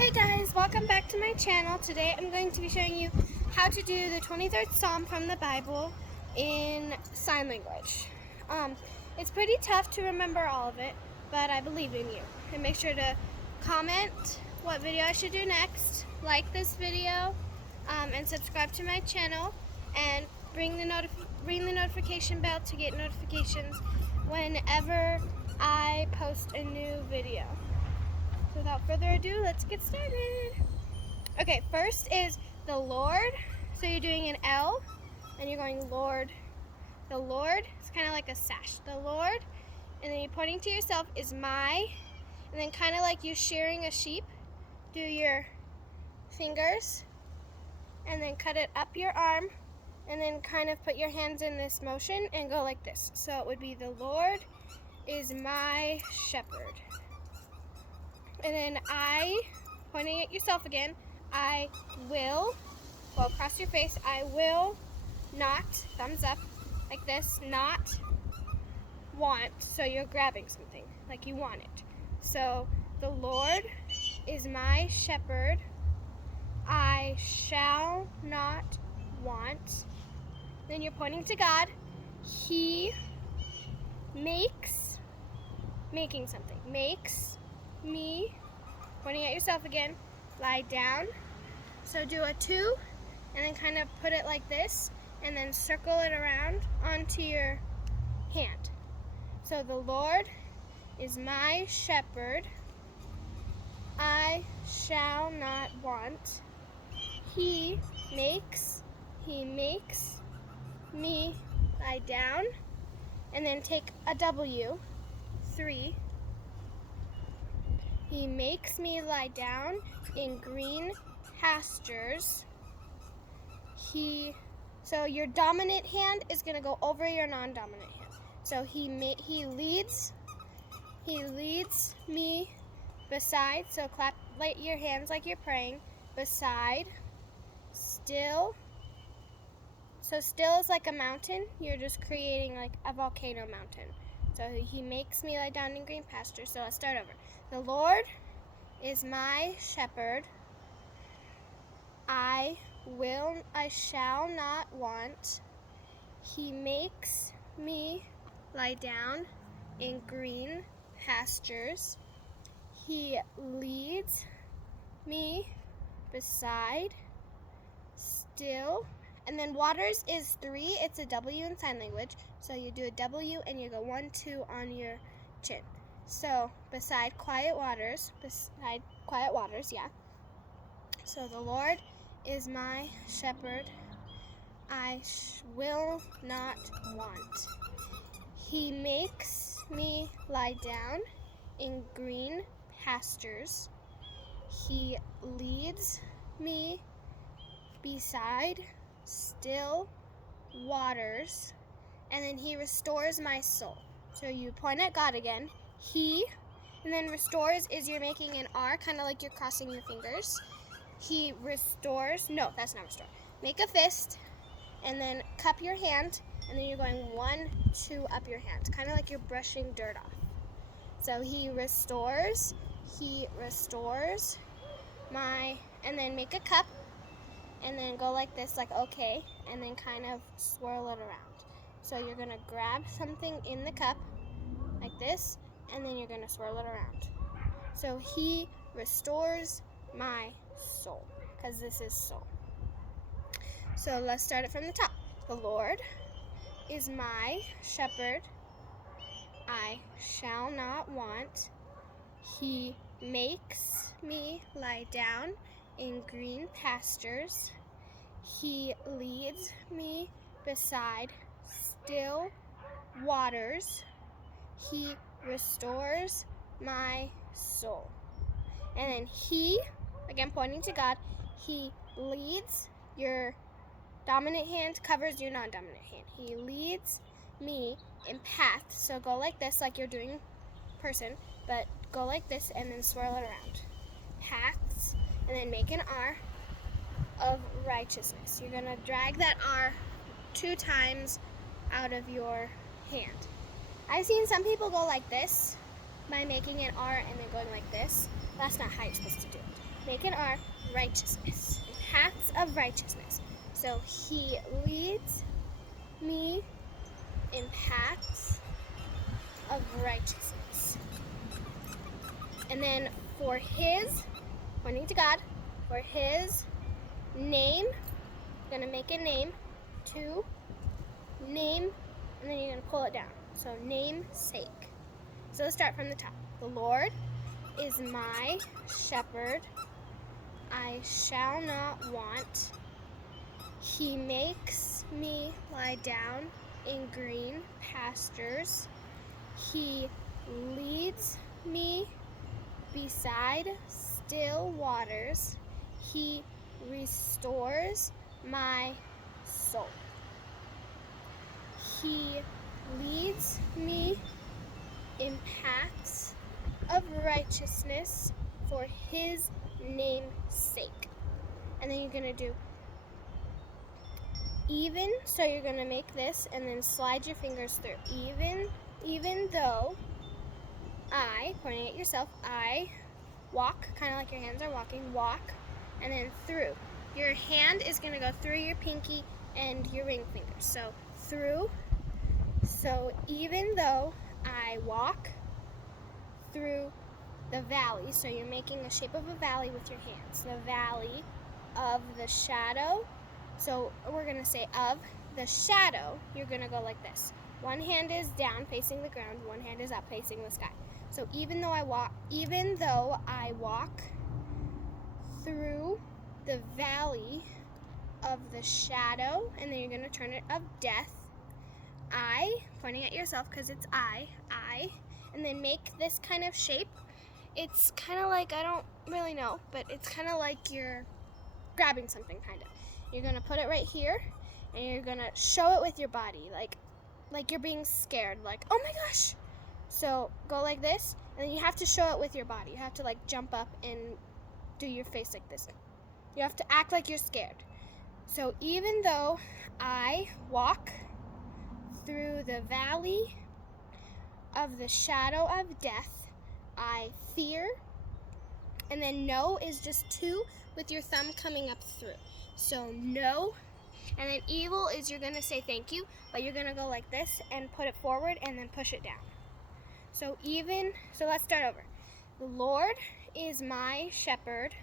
Hey guys, welcome back to my channel. Today I'm going to be showing you how to do the 23rd Psalm from the Bible in sign language. It's pretty tough to remember all of it, but I believe in you. And make sure to comment what video I should do next, like this video, and subscribe to my channel, and ring the notification bell to get notifications whenever I post a new video. Without further ado, let's get started. Okay, first is the Lord. So you're doing an L, and you're going Lord. The Lord, it's kind of like a sash. The Lord, and then you're pointing to yourself is my, and then kind of like you shearing a sheep, do your fingers, and then cut it up your arm, and then kind of put your hands in this motion and go like this. So it would be the Lord is my shepherd. And then I, pointing at yourself again, I will, well, across your face, I will not, thumbs up, like this, not want, so you're grabbing something, like you want it. So, the Lord is my shepherd, I shall not want. Then you're pointing to God, He making something, makes me, pointing at yourself again, lie down. So do a 2 and then kind of put it like this and then circle it around onto your hand. So the Lord is my shepherd, I shall not want. He makes me lie down, and then take a W, 3. He makes me lie down in green pastures. So your dominant hand is going to go over your non-dominant hand. So he leads me beside. So clap your hands like you're praying. Beside, still. So still is like a mountain. You're just creating like a volcano mountain. So he makes me lie down in green pastures. So let's start over. The Lord is my shepherd, I shall not want. He makes me lie down in green pastures. He leads me beside still. And then waters is 3. It's a W in sign language. So you do a W and you go 1, 2 on your chin. So beside quiet waters, yeah. So the Lord is my shepherd, I will not want. He makes me lie down in green pastures. He leads me beside still waters, and then he restores my soul. So you point at God again, He, and then restores is you're making an R, kind of like you're crossing your fingers. He restores, no, that's not restore. Make a fist, and then cup your hand, and then you're going 1, 2 up your hand, kind of like you're brushing dirt off. So he restores my, and then make a cup, and then go like this, like okay, and then kind of swirl it around. So you're gonna grab something in the cup, like this, and then you're gonna swirl it around. So he restores my soul, because this is soul. So let's start it from the top. The Lord is my shepherd, I shall not want. He makes me lie down in green pastures. He leads me beside still waters. He restores my soul. And then he, again pointing to God, he leads, your dominant hand covers your non-dominant hand. He leads me in paths. So go like this, like you're doing person, but go like this and then swirl it around. Paths, and then make an R of righteousness. You're gonna drag that R 2 times out of your hand. I've seen some people go like this by making an R and then going like this. That's not how you're supposed to do it. make an R, righteousness, paths of righteousness. So he leads me in paths of righteousness. And then for his, pointing to God, for his name, you're going to make a name, to name, and then you're going to pull it down. So namesake. So let's start from the top. The Lord is my shepherd. I shall not want. He makes me lie down in green pastures. He leads me beside still waters. He restores my soul. He leads me in paths of righteousness for his name's sake. And then you're going to do even, so you're going to make this and then slide your fingers through. Even though I, pointing at yourself, I walk, kind of like your hands are walking, walk, and then through. Your hand is going to go through your pinky and your ring finger. So through. So even though I walk through the valley, so you're making a shape of a valley with your hands. The valley of the shadow. So we're going to say of the shadow, you're going to go like this. One hand is down facing the ground, one hand is up facing the sky. So even though I walk through the valley of the shadow, and then you're going to turn it of death, I, pointing at yourself because it's I, and then make this kind of shape. It's kind of like, I don't really know, but it's kind of like you're grabbing something, kind of. You're going to put it right here, and you're going to show it with your body, like you're being scared, like, oh my gosh. So go like this, and then you have to show it with your body. You have to like jump up and do your face like this. You have to act like you're scared. So even though I walk through the valley of the shadow of death, I fear. And then no is just two with your thumb coming up through. So no. And then evil is you're going to say thank you, but you're going to go like this and put it forward and then push it down. So let's start over. The Lord is my shepherd.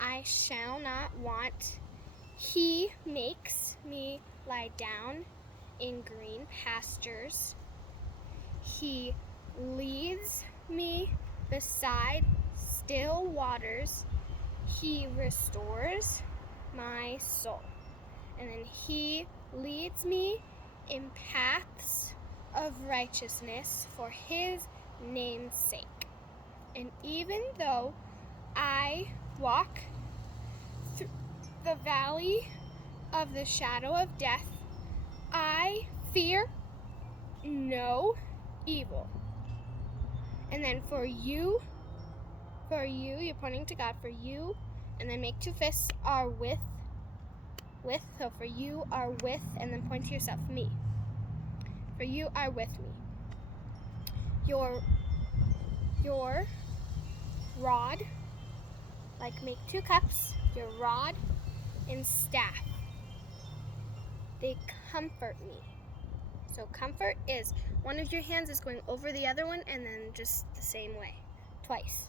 I shall not want. He makes me lie down in green pastures. He leads me beside still waters. He restores my soul. And then he leads me in paths of righteousness for his name's sake. And even though I walk through the valley of the shadow of death, I fear no evil. And then for you, you're pointing to God, for you, and then make two fists are with, so for you are with, and then point to yourself, me. For you are with me. Your rod, like make two cups, your rod and staff, they comfort me. So comfort is one of your hands is going over the other one and then just the same way, twice.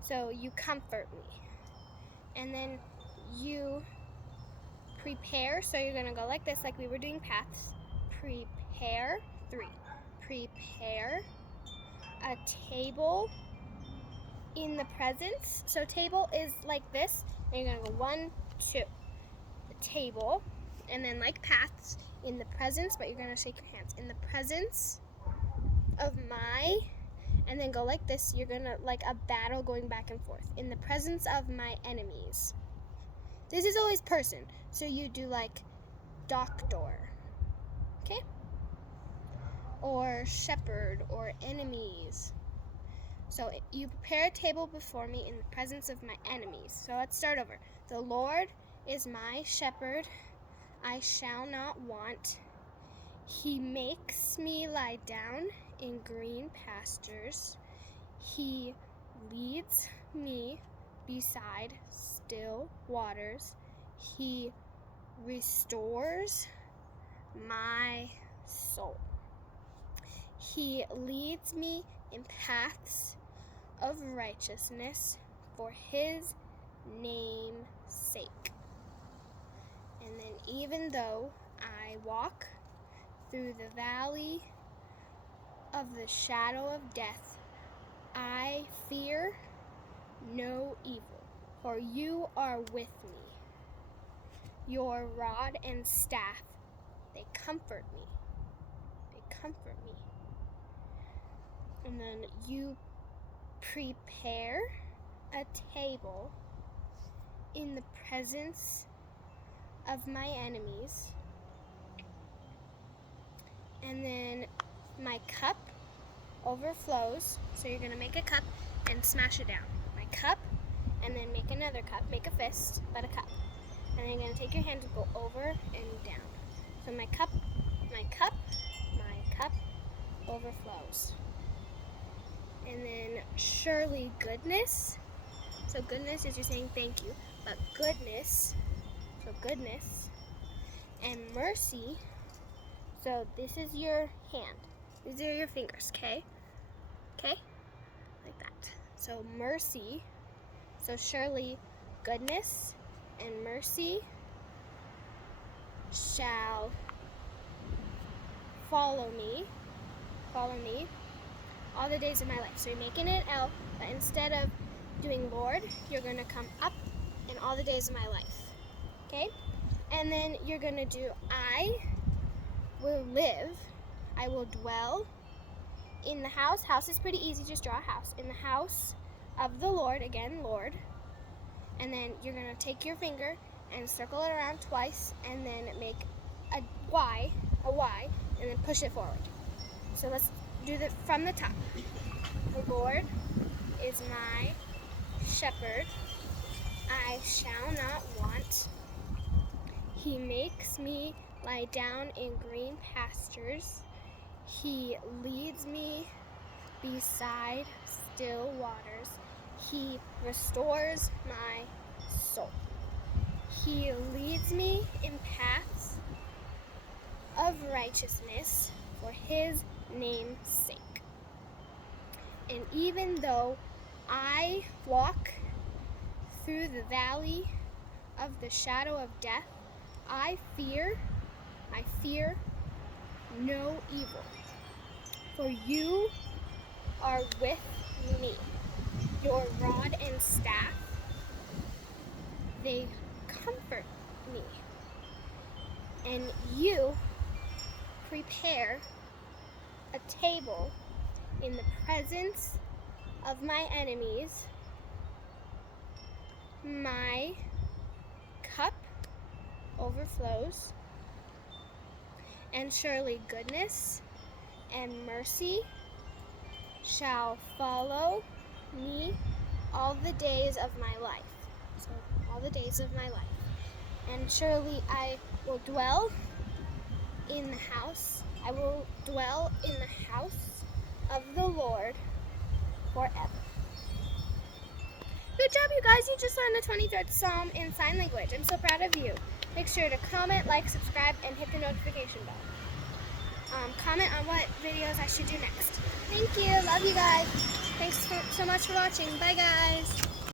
So you comfort me. And then you prepare, so you're gonna go like this, like we were doing paths. Prepare, 3. Prepare a table in the presence. So table is like this, and you're gonna go 1, 2. The table, and then like paths, in the presence, but you're gonna shake your hands. In the presence of my, and then go like this, you're gonna, like a battle going back and forth. In the presence of my enemies. This is always person, so you do like doctor, okay? Or shepherd, or enemies. So you prepare a table before me in the presence of my enemies. So let's start over. The Lord is my shepherd. I shall not want. He makes me lie down in green pastures. He leads me beside still waters. He restores my soul. He leads me in paths of righteousness for his name's sake. And then even though I walk through the valley of the shadow of death, I fear no evil, for you are with me. Your rod and staff, they comfort me. They comfort me. And then you prepare a table in the presence of my enemies. And then my cup overflows. So you're going to make a cup and smash it down. My cup, and then make another cup. Make a fist, but a cup. And then you're going to take your hand and go over and down. So my cup overflows. And then surely goodness. So goodness is you're saying thank you. But goodness, so goodness and mercy. So this is your hand. These are your fingers, okay? Okay? Like that. So mercy. So surely goodness and mercy shall follow me all the days of my life. So you're making it L, but instead of doing Lord, you're going to come up in all the days of my life. Okay? And then you're going to do I will dwell in the house. House is pretty easy, just draw a house. In the house of the Lord, again, Lord. And then you're going to take your finger and circle it around twice and then make a Y, and then push it forward. So let's do that from the top. The Lord is my shepherd. I shall not want. He makes me lie down in green pastures. He leads me beside still waters. He restores my soul. He leads me in paths of righteousness for his name's sake. And even though I walk through the valley of the shadow of death, I fear no evil, for you are with me. Your rod and staff, they comfort me. And you prepare a table in the presence of my enemies. My cup overflows, and surely goodness and mercy shall follow me all the days of my life. So all the days of my life. And surely I will dwell in the house. I will dwell in the house of the Lord forever. Good job, you guys. You just learned the 23rd Psalm in sign language. I'm so proud of you. Make sure to comment, like, subscribe, and hit the notification bell. Comment on what videos I should do next. Thank you. Love you guys. Thanks so much for watching. Bye, guys.